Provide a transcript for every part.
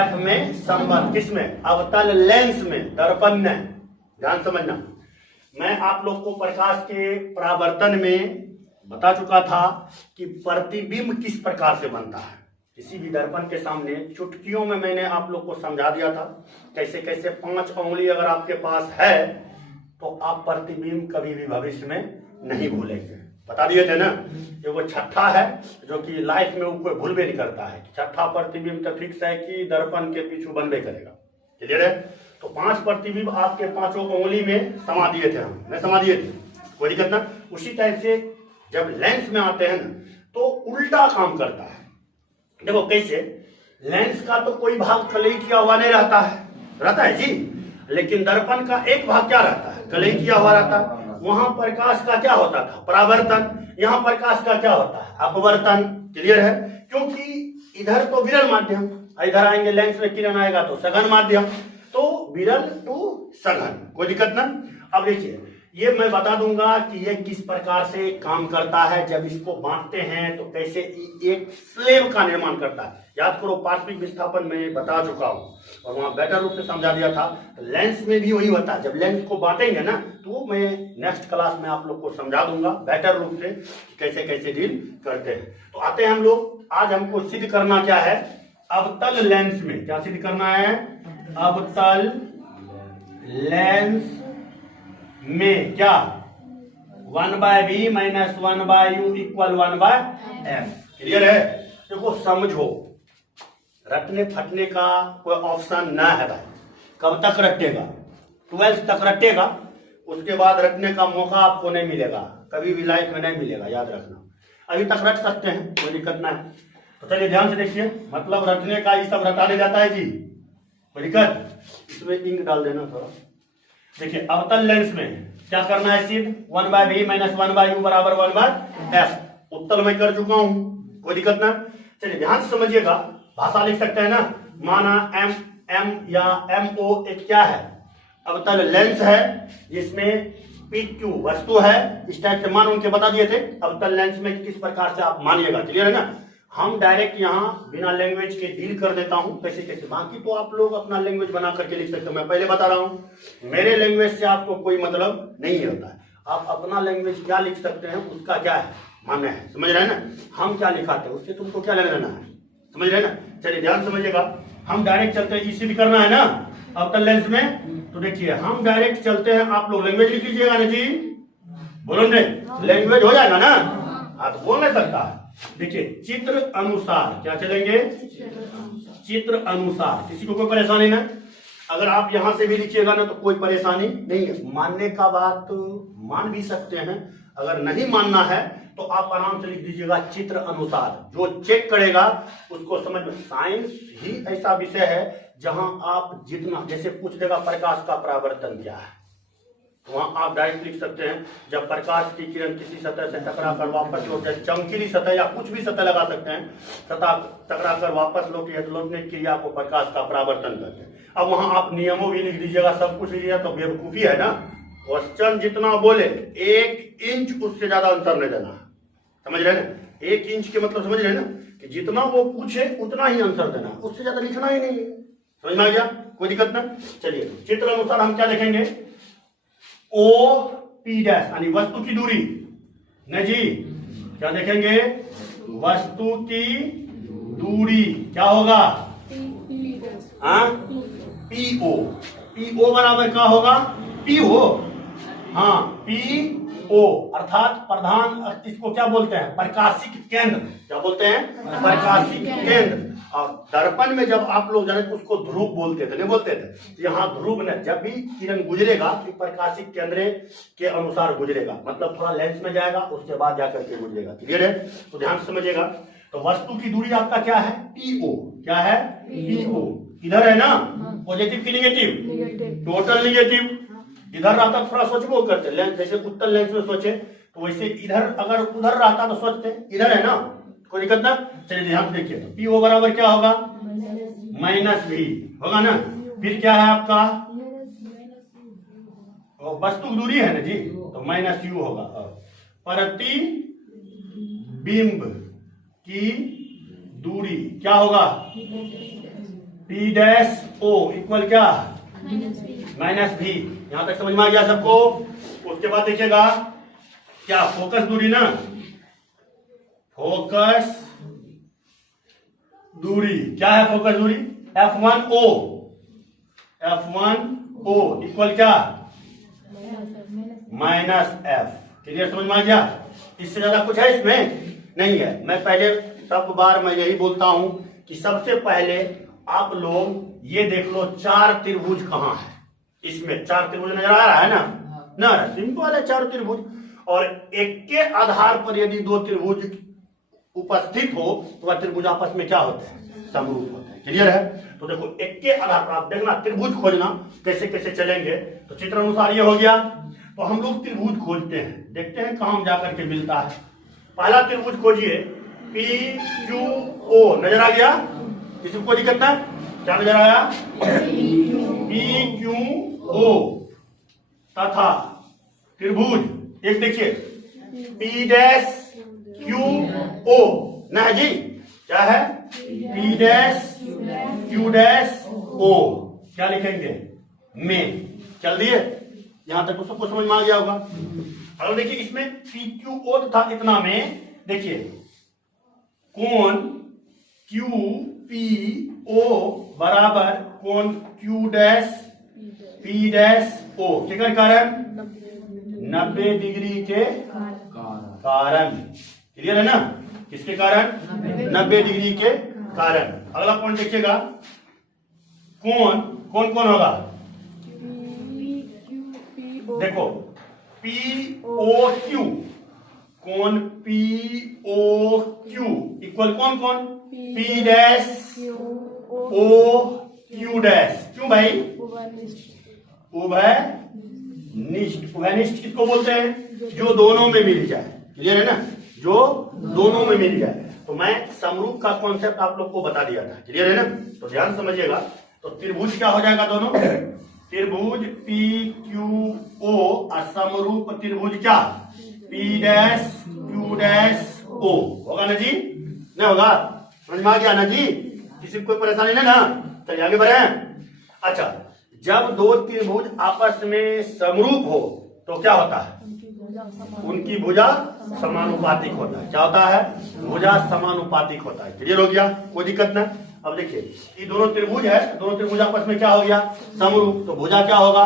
F में संबंध, किसमें? अवतल लेंस में, दर्पण में। ध्यान समझना, मैं आप लोग को प्रकाश के परावर्तन में बता चुका था कि प्रतिबिंब किस प्रकार से बनता है। किसी भी दर्पण के सामने चुटकियों में मैंने आप लोग को समझा दिया था कैसे कैसे 5 उंगली अगर आपके पास है तो आप प्रतिबिंब कभी भी भविष्य में नहीं भूलेंगे। बता दिए थे ना, ये वो छठा है जो कि लाइफ में ऊपर भूल भी नहीं करता है। छठा प्रतिबिंब तो फिक्स है कि दर्पण के पीछू बनबे करेगा। क्लियर है? तो 5 प्रतिबिंब आपके 5 उंगली में समा दिए थे, हमने समा दिए थे, कोई दिक्कत ना। उसी टाइप से जब लेंस में आते हैं ना तो उल्टा काम करता है। देखो कैसे, लेंस का तो कोई भाग कलई किया हुआ नहीं रहता है, रहता है जी, लेकिन दर्पण का एक भाग क्या रहता है? कलई किया हुआ रहता है। वहां प्रकाश का क्या होता था? परावर्तन। यहाँ प्रकाश का क्या होता है? अपवर्तन। क्लियर है? क्योंकि इधर तो विरल माध्यम, इधर आएंगे लेंस में किरण आएगा तो सघन माध्यम, तो विरल टू सघन, कोई दिक्कत ना। अब देखिए, ये मैं बता दूंगा कि ये किस प्रकार से काम करता है। जब इसको बांटते हैं तो कैसे एक स्लेब का निर्माण करता है। याद करो, पार्श्विक विस्थापन में बता चुका हूं और वहां बेटर रूप से समझा दिया था। तो लेंस में भी वही होता है। जब लेंस को बांटेंगे ना तो मैं नेक्स्ट क्लास में आप लोग को समझा दूंगा बेटर रूप से कैसे कैसे डील करते हैं। तो आते हैं हम लोग, आज हमको सिद्ध करना क्या है? अवतल लेंस में क्या सिद्ध करना है? अवतल लेंस में क्या? 1/v minus 1/u equal 1/f। Clear है? देखो समझो, रटने फटने का कोई ऑप्शन ना है भाई। कब तक रटेगा? 12th तक रटेगा, उसके बाद रटने का मौका आपको नहीं मिलेगा, कभी भी लाइफ में नहीं मिलेगा, याद रखना। अभी तक रट सकते हैं, कोई दिक्कत ना है। तो चलिए ध्यान से देखिए, मतलब रटने का ये सब रटाने जाता है जी, कोई दिक्कत? इसमें इंक डाल देना थोड़ा। देखिए, अवतल लेंस में क्या करना है? सिद्ध 1/v माइनस 1/u बराबर 1/f। उत्तल मैं कर चुका हूं, कोई दिक्कत ना। चलिए ध्यान से समझिएगा, भाषा लिख सकते हैं ना। माना m या mo एक क्या है? अवतल लेंस है जिसमें PQ वस्तु है। इस टाइप से मान उनके बता दिए थे अवतल लेंस में किस प्रकार से आप मानिएगा। क्लियर है ना? हम डायरेक्ट यहाँ बिना लैंग्वेज के डील कर देता हूं कैसे कैसे। बाकी तो आप लोग अपना लैंग्वेज बना करके लिख सकते हो, मैं पहले बता रहा हूं। मेरे लैंग्वेज से आपको कोई मतलब नहीं होता है। आप अपना लैंग्वेज क्या लिख सकते हैं उसका क्या है मान्य है, समझ रहे हैं ना? हम क्या लिखाते हैं उससे तुमको क्या लेना है, समझ रहे हैं ना? चलिए ध्यान समझिएगा, हम डायरेक्ट चलते हैं। इसी भी करना है ना अवतल लेंस में। तो देखिए हम डायरेक्ट चलते हैं, आप लोग लैंग्वेज लिख लीजिएगा ना जी, बोलो नहीं, लैंग्वेज हो जाएगा ना? हाँ, तो बोल नहीं सकता है। देखिए चित्र अनुसार क्या चलेंगे? चित्र अनुसार। किसी को कोई परेशानी ना? अगर आप यहां से भी लिखिएगा ना तो कोई परेशानी नहीं है। मानने का बात मान भी सकते हैं, अगर नहीं मानना है तो आप आराम से लिख दीजिएगा चित्र अनुसार। जो चेक करेगा उसको समझ में। साइंस ही ऐसा विषय है जहां आप जितना, जैसे पूछ देगा प्रकाश का परावर्तन क्या है, वहां आप डायरेक्ट लिख सकते हैं जब प्रकाश की किरण किसी सतह से टकरा कर वापस लौट जाए, चमकीली सतह या कुछ भी सतह लगा सकते हैं, सतह टकरा कर वापस लौटी है तो लौटने की क्रिया को प्रकाश का परावर्तन करते हैं। अब वहां आप नियमों भी लिख दीजिएगा, सब कुछ लिखिएगा तो बेवकूफी है ना। क्वेश्चन जितना बोले 1 इंच उससे ज्यादा आंसर नहीं देना, समझ रहे ना? 1 इंच के मतलब समझ रहे ना कि जितना वो पूछे उतना ही आंसर देना, उससे ज्यादा लिखना ही नहीं है। समझ में आ गया? कोई दिक्कत ना। चलिए चित्र अनुसार हम क्या देखेंगे? OP डैश यानी वस्तु की दूरी, नहीं जी, क्या देखेंगे? वस्तु की दूरी क्या होगा? हाँ, PO बराबर क्या होगा? P हो, हाँ PO अर्थात प्रधान, इसको क्या बोलते हैं? प्रकाशिक केंद्र। क्या बोलते हैं? प्रकाशिक केंद्र। और दर्पण में जब आप लोग जाने तो उसको ध्रुव बोलते थे, नहीं बोलते थे? यहाँ ध्रुव ने जब भी किरण गुजरेगा तो प्रकाशिक केंद्र के अनुसार गुजरेगा, मतलब थोड़ा लेंस में जाएगा उसके बाद जाकर के गुजरेगा। क्लियर है? तो ध्यान से समझिएगा। तो वस्तु की दूरी आपका क्या है? PO। क्या है? PO। इधर है ना पॉजिटिव की निगेटिव? Total negative. इधर रहता थोड़ा सोचबो करते, लेंस जैसे उत्तल लेंस में सोचे तो वैसे इधर अगर उधर रहता तो सोचते, इधर है ना, कोई दिक्कत ना। चलिए ध्यान से देखिए, तो PO बराबर क्या होगा? -V होगा ना। फिर क्या है आपका? वस्तु की दूरी है ना जी, तो -U होगा। प्रतिबिंब की दूरी क्या होगा? P डैश O इक्वल क्या, माइनस भी। यहां तक समझ में आ गया सबको। उसके बाद देखिएगा क्या, फोकस दूरी ना, फोकस दूरी क्या है, फोकस दूरी F1O, F1O इक्वल क्या, माइनस F। क्लियर, समझ में आ गया। इससे ज्यादा कुछ है इसमें नहीं है। मैं पहले सब बार मैं यही बोलता हूं कि सबसे पहले आप लोग ये देख लो चार त्रिभुज कहां है। इसमें चार त्रिभुज नजर आ रहा है ना, सिंपल है चार त्रिभुज। और एक के आधार पर यदि दो त्रिभुज उपस्थित हो तो वह त्रिभुज आपस में क्या होते हैं, समरूप होते हैं। क्लियर है। तो देखो एक के आधार पर आप देखना त्रिभुज खोजना कैसे कैसे चलेंगे। तो चित्र अनुसार ये हो गया। तो हम लोग त्रिभुज खोजते हैं, देखते हैं कहां जाकर के मिलता है। पहला त्रिभुज खोजिए PQO, नजर आ गया, किसी को दिक्कत ना, क्या नजर आया, PQO तथा त्रिभुज एक देखिए P डैश QO ना है जी, क्या है, P dash Q dash O, क्या लिखेंगे, में। चल दिए, यहां तक सबको समझ में आ गया होगा। अगर देखिए इसमें PQO था इतना में, देखिए कोण QPO बराबर कोण Q dash P dash O के कारण 90 डिग्री के कारण। क्लियर है ना, किसके कारण, 90 डिग्री के कारण। अगला पॉइंट देखिएगा, कोण कौन कौन होगा, देखो POQ, कोण POQ इक्वल कौन कौन, P डैश OQ डैश। क्यों भाई, उभयनिष्ठ। उभयनिष्ठ किसको बोलते हैं, जो दोनों में मिल जाए। क्लियर है ना, जो दोनों में मिल जाए। तो मैं समरूप का कॉन्सेप्ट आप लोग को बता दिया था। क्लियर है ना, तो ध्यान समझिएगा। तो त्रिभुज क्या हो जाएगा, दोनों त्रिभुज PQO और समरूप त्रिभुज क्या, P dash Q dash O होगा ना जी, नहीं होगा, समझ में आ गया ना जी, किसी को कोई परेशानी नहीं ना। चलिए आगे बढ़े। अच्छा, जब दो त्रिभुज आपस में समरूप हो तो क्या होता है, उनकी भुजा समानुपातिक होता है। क्या होता है, भुजा समानुपातिक होता है। क्लियर हो गया, कोई दिक्कत ना। अब देखिए ये दोनों त्रिभुज है, दोनों त्रिभुज आपस में क्या हो गया, समरूप। तो भुजा क्या होगा,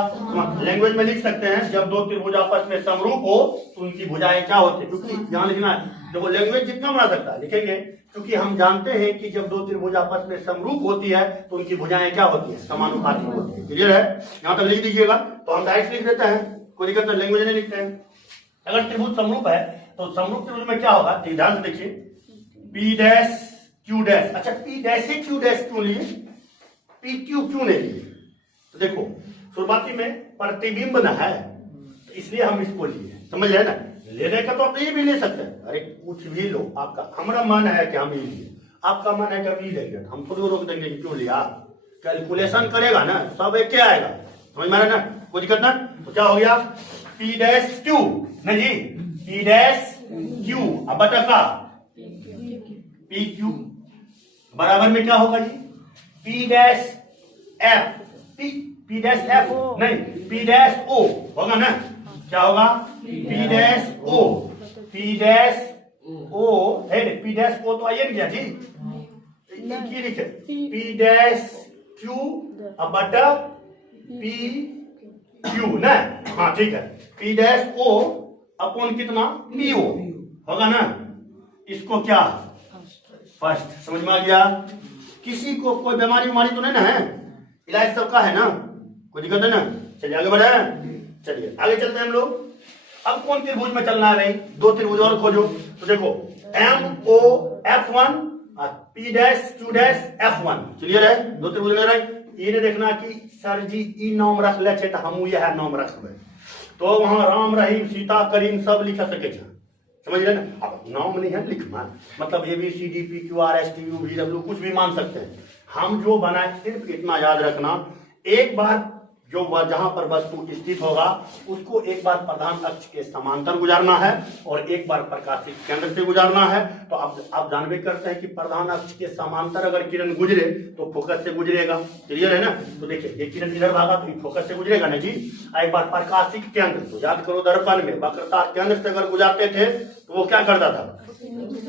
लैंग्वेज में लिख सकते हैं, जब दो त्रिभुज आपस में समरूप हो तो उनकी भुजाएं क्या होती है। क्योंकि यहाँ लिखना है, देखो लैंग्वेज जितना बना सकता है लिखेंगे, क्योंकि हम जानते हैं कि जब दो त्रिभुज आपस में समरूप होती है तो उनकी भुजाएं क्या होती है, समानुपातिक होती है। क्लियर है, यहाँ तक लिख दीजिएगा। तो हम डायरेक्ट लिख देते हैं, कोई दिक्कत नहीं, लैंग्वेज नहीं लिखते हैं। अगर त्रिभुज समरूप है तो समरूप त्रिभुज में क्या होगा, ध्यान से देखिए, P डैश Q डैश। अच्छा, P डैश से Q डैश क्यों लिए, PQ क्यों नहीं लिए। तो देखो शुरुआती में प्रतिबिंब ना है, तो इसलिए हम इसको लिए। समझ रहे ना, लेने का तो आप ये भी ले सकते हैं, अरे कुछ भी लो, आपका हमारा मन है कि हम ये लिए, आपका मन है कि हम ये लेंगे, हम थोड़ी रोक देंगे कि क्यों लिया। कैलकुलेशन करेगा ना, सब एक क्या आएगा, समझ में आ रहा है ना, कोई दिक्कत ना। तो क्या हो गया, P डैश Q नहीं जी, P डैश Q अब बटा का PQ बराबर में क्या होगा जी, P dash F, P dash F नहीं, P डैश O होगा ना, क्या होगा, P dash O, P dash O है, P डैश O तो आइए क्या जी, ये लिखे P डैश Q अब बटा PQ ना, हाँ ठीक है, P डैश O अपॉन कितना, PO होगा ना। इसको क्या, फर्स्ट, समझ में आ गया। किसी को कोई बीमारी तो नहीं ना है, इलाज सबका है ना, कोई दिक्कत है ना। चलिए आगे बढ़े, चलिए आगे चलते हैं हम लोग। अब कौन त्रिभुज में चलना है भाई, दो त्रिभुज और खोजो। तो देखो MO F1 और P dash Q dash F1। Clear है, दो त्रिभुज ले रहे। ये नहीं देखना कि सर जी ई नाम रख ले छे तो हम ये है नाम रखबे, तो वहां राम रहीम सीता करीम सब लिख सके छे, समझ रहे ना। अब नाम नहीं है लिखना, मतलब ABCDPQRSTUVW कुछ भी मान सकते हैं। हम जो बनाए सिर्फ इतना याद रखना, एक बार जो जहां पर वस्तु स्थित होगा उसको एक बार प्रधान अक्ष के समांतर गुजारना है और एक बार प्रकाशित केंद्र से गुजारना है। तो आप जानबे करते हैं कि प्रधान अक्ष के समांतर अगर किरण गुजरे तो फोकस से गुजरेगा। क्लियर है ना? तो देखिए ये किरण इधर भागा तो फोकस से गुजरेगा ना जी। एक बार प्रकाशित केंद्र, तो याद करो दर्पण में वक्रता केंद्र से अगर गुजारते थे तो वो क्या करता था?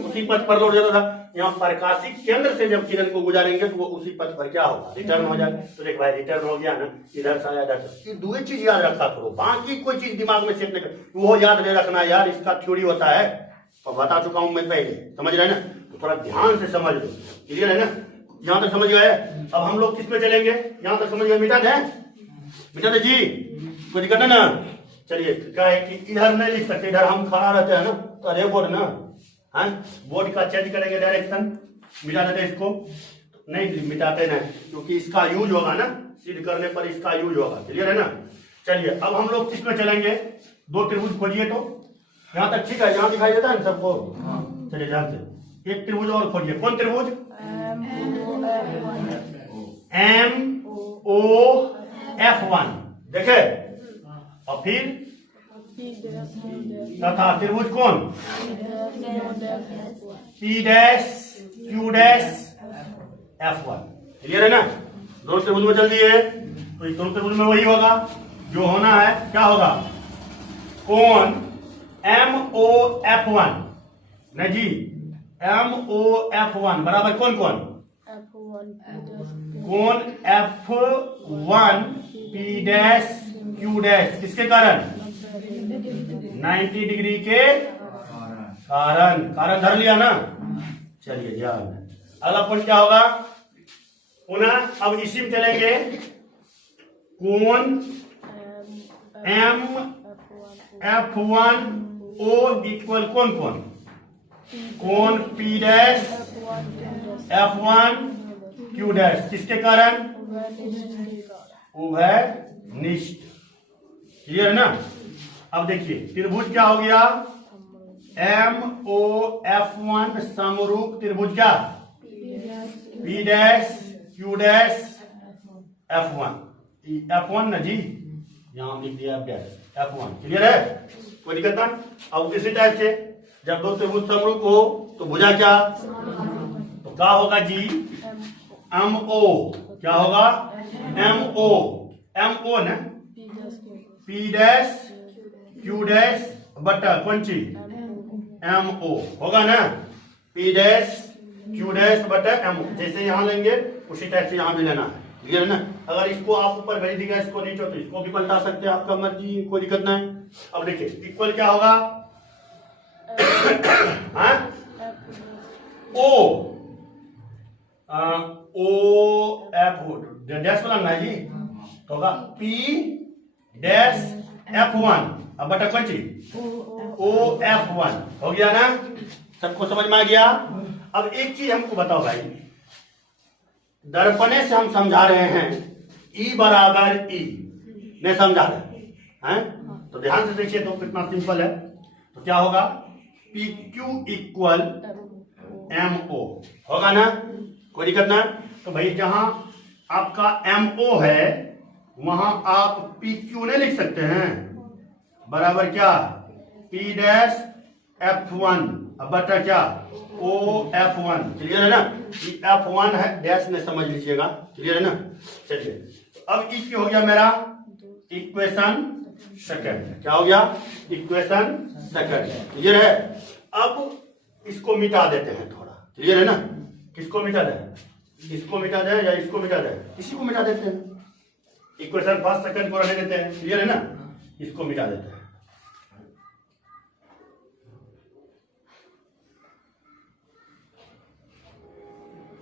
उसी पथ पर लौट जाता था। यहाँ प्रकाशित केंद्र से जब किरण को गुजारेंगे तो वो उसी पथ पर क्या होगा? रिटर्न हो जाएगा। तो देख भाई रिटर्न हो गया ना, इधर से आया इधर से। ये दो चीज याद रखा करो, बाकी कोई चीज दिमाग में सेट नहीं कर, वो याद नहीं रखना यार, इसका थ्योरी होता है और बता चुका हूं मैं पहले, समझ रहे ना? तो थोड़ा ध्यान से समझ लो। क्लियर है ना? यहाँ तक समझ गए? अब हम लोग किस पे चलेंगे? यहाँ तक समझ गए? मिटा दे जी, कोई दिक्कत है ना? चलिए क्या है कि इधर नहीं लिख सकते, इधर हम खड़ा रहते हैं ना, तो अरे बोर्ड ना, हाँ बोर्ड का चेंज करेंगे डायरेक्शन, मिटा देते इसको। नहीं मिटाते नहीं, क्योंकि इसका यूज होगा ना, सिद्ध करने पर इसका यूज होगा। क्लियर है ना? चलिए अब हम लोग किस में चलेंगे? दो त्रिभुज खोजिए। तो यहाँ तक ठीक है? यहाँ दिखाई देता है सबको? चलिए ध्यान से, एक त्रिभुज और खोजिए। कौन त्रिभुज? MOF1 देखे। और फिर तथा त्रिभुज कौन? P'Q'F1। क्लियर है ना? दोनों त्रिभुज में चल दिए। तो दोनों त्रिभुज में वही होगा जो होना है। क्या होगा? कोण MOF1 नहीं जी, MOF1 बराबर कौन? कोण F1 P'Q'Q'। किसके कारण? 90 डिग्री के कारण धर लिया ना। चलिए ध्यान, अगला पॉइंट क्या होगा? पुनः अब इसी में चलेंगे। कोण MF1 O इक्वल कौन? कोण P'F1 Q'। किसके कारण? उभयनिष्ठ। क्लियर है ना? अब देखिए त्रिभुज क्या हो गया? MOF1 समरूप त्रिभुज क्या? P'Q'F1। F1 ना जी, यहां लिख दिया F1। क्लियर है? कोई दिक्कत ना? अब इसी टाइप से जब दो त्रिभुज समरूप हो तो भुजा क्या? तो क्या होगा जी? MO। क्या होगा? MO ना, P'Q'Q' बटा कौन सी? MO होगा ना, P'Q'Q' बटा MO। जैसे यहां लेंगे उसी टाइप से यहां भी लेना है। क्लियर है ना? अगर इसको आप ऊपर भेज दिया, इसको नीचे, तो इसको भी पलटा सकते हैं, आपका मर्जी, कोई दिक्कत नहीं। अब देखिए इक्वल क्या होगा? डैश वाला ना जी, तो होगा P'(F1) अब बटा कौन सी? OF1 हो गया ना? सबको समझ में आ गया? अब एक चीज हमको बताओ भाई, दर्पणे से हम समझा रहे हैं E बराबर E, नहीं समझा रहे हैं? तो ध्यान से देखिए तो कितना सिंपल है। तो क्या होगा? PQ इक्वल MO होगा ना? कोई दिक्कत ना? तो भाई जहां आपका MO है वहां आप PQ नहीं लिख सकते हैं? बराबर क्या? P'(F1) अब बटा क्या? OF1। क्लियर है ना? F1 है, डैश में समझ लीजिएगा। क्लियर है ना? चलिए अब ई हो गया मेरा इक्वेशन सेकंड। क्या हो गया? Equation second. क्लियर है? अब इसको मिटा देते हैं थोड़ा। क्लियर है ना? किसको मिटा दें? इसको मिटा दें या इसको मिटा दें? इसी को मिटा देते हैं। इक्वेशन फर्स्ट सेकंड को रहने देते हैं। क्लियर है ना? इसको मिटा देते हैं।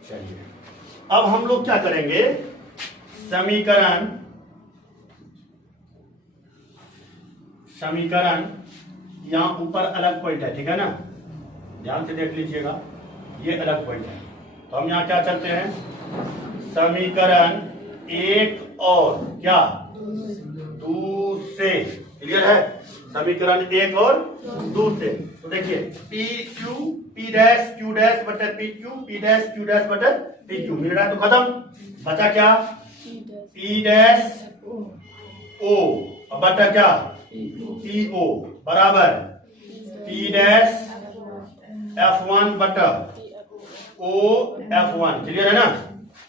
चलिए अब हम लोग क्या करेंगे? समीकरण यहां ऊपर अलग पॉइंट है, ठीक है ना? ध्यान से देख लीजिएगा, ये अलग पॉइंट है। तो हम यहां क्या चलते हैं? समीकरण एक और क्या? दो से। क्लियर है? समीकरण एक और दो से। तो देखिए P'(Q' बटा PQ, P'(Q' बटा PQ मिल रहा है, तो खत्म। बचा क्या? P'(OF1) ओ बटा क्या पी ओ बराबर पी डैश F1 बटा ओ F1। क्लियर है ना।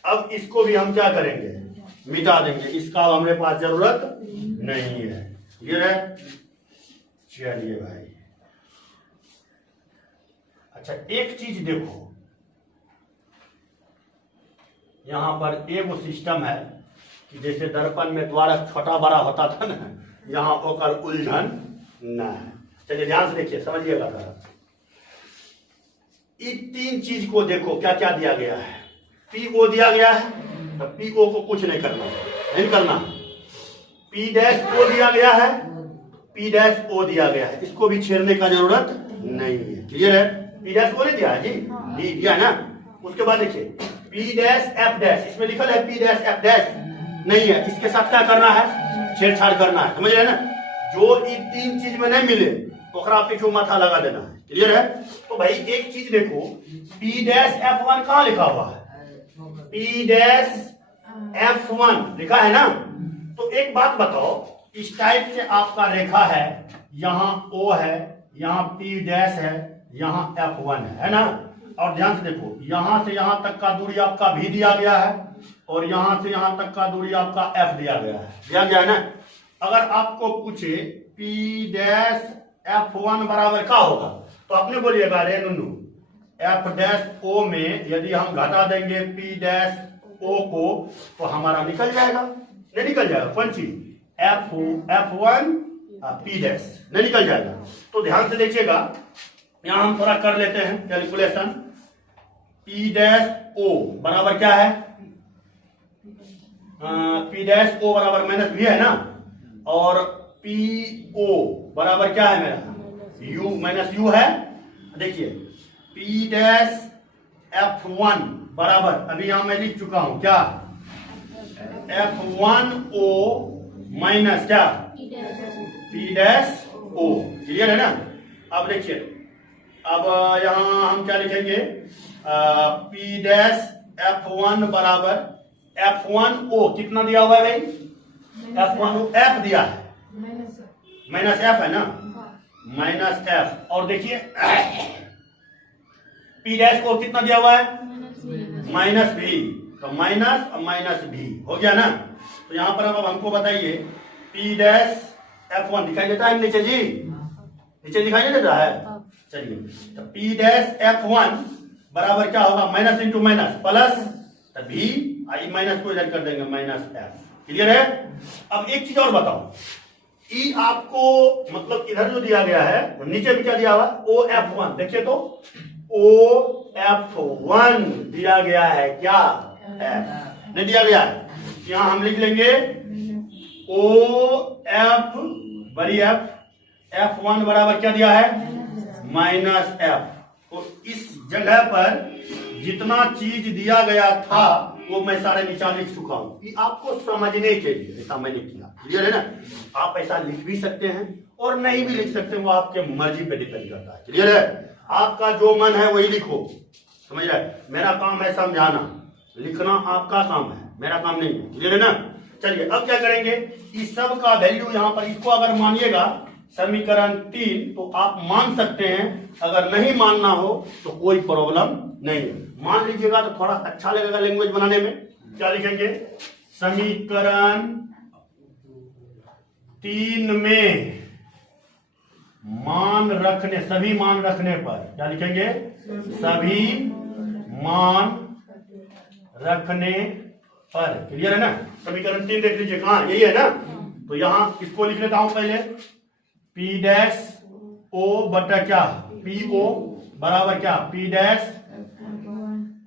अब इसको भी हम क्या करेंगे, मिटा देंगे, इसका हमारे पास जरूरत नहीं है। क्लियर है। चलिए भाई, अच्छा एक चीज देखो, यहां पर एक वो सिस्टम है कि जैसे दर्पण में द्वारक छोटा बड़ा होता था ना, यहां होकर उलझन न है। चलिए ध्यान से देखिए, समझिएगा जरा। इन तीन चीज को देखो क्या क्या दिया गया है। पीओ दिया गया है, तो पीओ को कुछ नहीं करना, पी डैश ओ दिया गया है, पी डैश ओ दिया गया है, इसको भी छेड़ने का जरूरत नहीं है। क्लियर है। पी डैश ओ नहीं दिया है जी, डी दिया है ना। उसके बाद देखिए पी डैश एफ डैश, इसमें लिखल है पी डैश एफ डैश नहीं है, इसके साथ क्या करना है, छेड़छाड़ करना है। समझ रहे ना। जो इन तीन चीज में नहीं मिले ओकरा पीछे माथा लगा देना है। क्लियर है। तो भाई एक चीज देखो, पी डैश F1 कहां लिखा हुआ है, पी डैश F1 लिखा है ना। तो एक बात बताओ, इस टाइप से आपका रेखा है, यहां O है, यहां P डैश है, यहां F1 है ना। और ध्यान से देखो, यहां से यहां तक का दूरी आपका V दिया गया है, और यहां से यहां तक का दूरी आपका F दिया गया है ना। अगर आपको पूछे P डैश F1 बराबर क्या होगा, तो आपने बोलिएगा रे नुनू, F डैश O में यदि हम घटा देंगे P डैश O को, तो हमारा निकल जाएगा, नहीं निकल जाएगा कौन चीज, F1 P डैश नहीं निकल जाएगा। तो ध्यान से देखिएगा, यहां हम थोड़ा कर लेते हैं कैलकुलेशन। P डैश O बराबर क्या है, P डैश O बराबर माइनस भी है ना, और PO बराबर क्या है मेरा, U माइनस U है। देखिए P डैश F1 बराबर, अभी यहां मैं लिख चुका हूं क्या, F1O माइनस क्या P डैश O। क्लियर है ना। अब देखिए, अब यहां हम क्या लिखेंगे, P डैश F1 बराबर F1O कितना दिया हुआ है भाई, F1O F दिया है, माइनस F है ना, माइनस F। और देखिए P डैश को कितना दिया हुआ है, माइनस V, तो माइनस और माइनस V हो गया ना। तो यहां पर अब हमको बताइए, P डैश F1 दिखाई देता है नीचे जी, नीचे दिखाई नहीं देता है। चलिए, तो P डैश F1 बराबर क्या होगा, माइनस इंटू माइनस प्लस, तो V आई माइनस को इधर कर देंगे, माइनस F। क्लियर है। अब एक चीज और बताओ, ई आपको मतलब इधर जो दिया गया है, नीचे भी क्या दिया हुआ, OF1। देखिए तो OF1 दिया गया है क्या, F नहीं दिया गया है। यहां हम लिख लेंगे OF बड़ी F, F1 बराबर क्या दिया है, माइनस F। तो इस जगह पर जितना चीज दिया गया था वो मैं सारे निशान लिख चुका हूं, कि आपको समझने के लिए ऐसा मैंने किया। क्लियर है ना। आप ऐसा लिख भी सकते हैं और नहीं भी लिख सकते, वो आपके मर्जी पे डिपेंड करता है। क्लियर है। आपका जो मन है वही लिखो, समझ रहे। मेरा काम है समझाना, लिखना आपका काम है, मेरा काम नहीं है। क्लियर है ना। चलिए अब क्या करेंगे, इस सब का वैल्यू यहां पर, इसको अगर मानिएगा समीकरण 3 तो आप मान सकते हैं, अगर नहीं मानना हो तो कोई प्रॉब्लम नहीं है। मान लीजिएगा तो थोड़ा अच्छा लगेगा लैंग्वेज बनाने में। क्या लिखेंगे, समीकरण 3 में मान रखने, सभी मान रखने पर क्या लिखेंगे, सभी मान रखने पर। क्लियर है ना। समीकरण 3 देख लीजिए कहां, यही है ना। तो यहां इसको लिख लेता हूं पहले, P डैश O बटा क्या PO बराबर क्या P डैश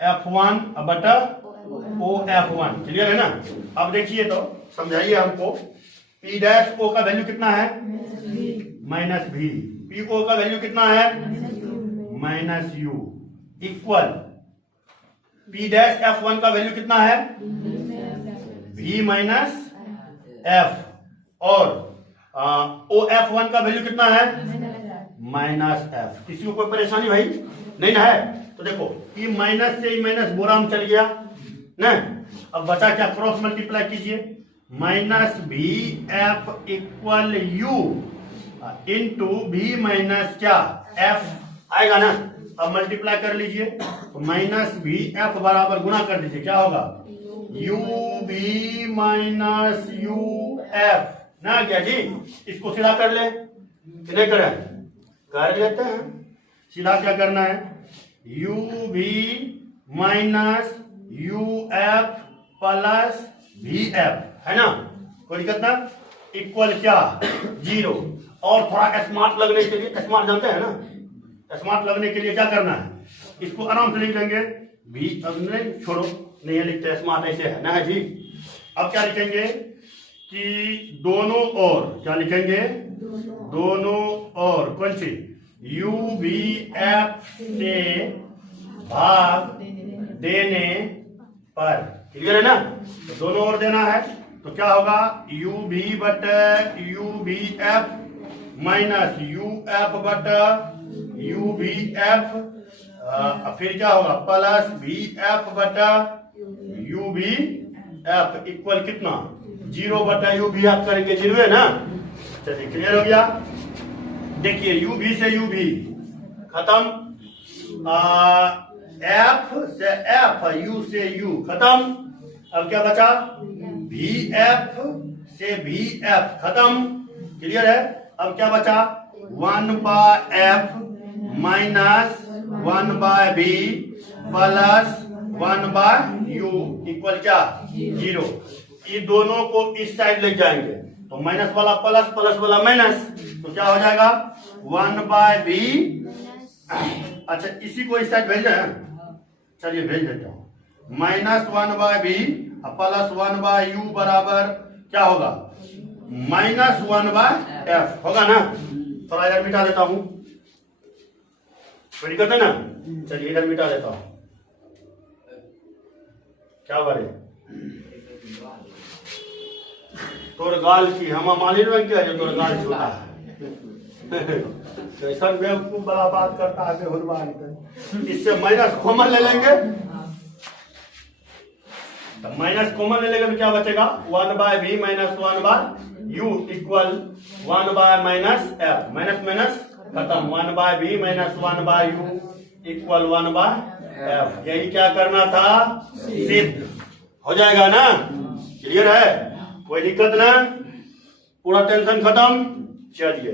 F1 बटा OF1। क्लियर है ना। अब देखिए तो समझाइए हमको, P डैश O का वैल्यू कितना है, माइनस V, PO का वैल्यू कितना है, minus U, equal P dash F1 का वैल्यू कितना है, V माइनस F, और OF1 का वैल्यू कितना है, माइनस F। किसी को कोई परेशानी भाई नहीं ना है। तो देखो ई माइनस से ई माइनस बोरा में चल गया ना। अब बचा क्या, क्रॉस मल्टीप्लाई कीजिए, माइनस भी एफ इक्वल यू इंटू भी माइनस क्या एफ आएगा ना। अब मल्टीप्लाई कर लीजिए तो माइनस भी एफ बराबर गुणा कर दीजिए, क्या होगा U B minus U F ना क्या जी। इसको सीधा कर ले कि नहीं करें, कर लेते हैं। सीधा क्या करना है, U B minus U F plus भी एफ है ना, कोई दिक्कत ना, इक्वल क्या 0। और थोड़ा स्मार्ट लगने के लिए, स्मार्ट जानते हैं ना, स्मार्ट लगने के लिए क्या करना है, इसको आराम से लिख लेंगे भी, अब नहीं छोड़ो नहीं लिखते स्मार्ट ऐसे है ना जी। अब क्या लिखेंगे कि दोनों और, क्या लिखेंगे दोनों और कौन सी, यू बी एफ से भाग देने पर, क्लियर है ना। तो दोनों और देना है तो क्या होगा यू बी बट U B F minus U F बट यू बी एफ, फिर क्या होगा प्लस बी एफ बटा यू बी एफ इक्वल कितना 0 बटा यू बी एफ करेंगे 0 है ना। चलिए क्लियर हो गया। देखिए यू भी से यू भी खत्म, एफ से एफ, यू से यू खत्म। अब क्या बचा भी एफ से भी एफ खत्म, क्लियर है। अब क्या बचा 1 by F minus 1 by B plus 1 by U equal क्या 0। ये दोनों को इस साइड ले जाएंगे तो माइनस वाला प्लस, प्लस वाला माइनस, तो क्या हो जाएगा 1 बाय बी। अच्छा इसी को इस साइड भेज रहे हैं, चलिए भेज देता हूं, minus 1 by B plus 1 by U बराबर क्या होगा माइनस 1 बाय एफ होगा ना। थोड़ा इधर मिटा देता हूं, कोई दिक्कत है ना। चलिए इधर मिटा देता हूं, क्या करे तोर गाल की हम मालिन बन के जो तोर गाल छोटा है कैसा बेवकूफ बड़ा बात करता है। इससे माइनस कॉमन ले लेंगे, तो माइनस कॉमन ले लेंगे तो क्या बचेगा 1 by B minus 1 by U equal 1 by minus F, minus minus खत्म, 1 by B minus 1 by U equal 1 by F. यही क्या करना था, सिद्ध हो जाएगा ना। क्लियर है, कोई दिक्कत ना, पूरा टेंशन खत्म। चलिए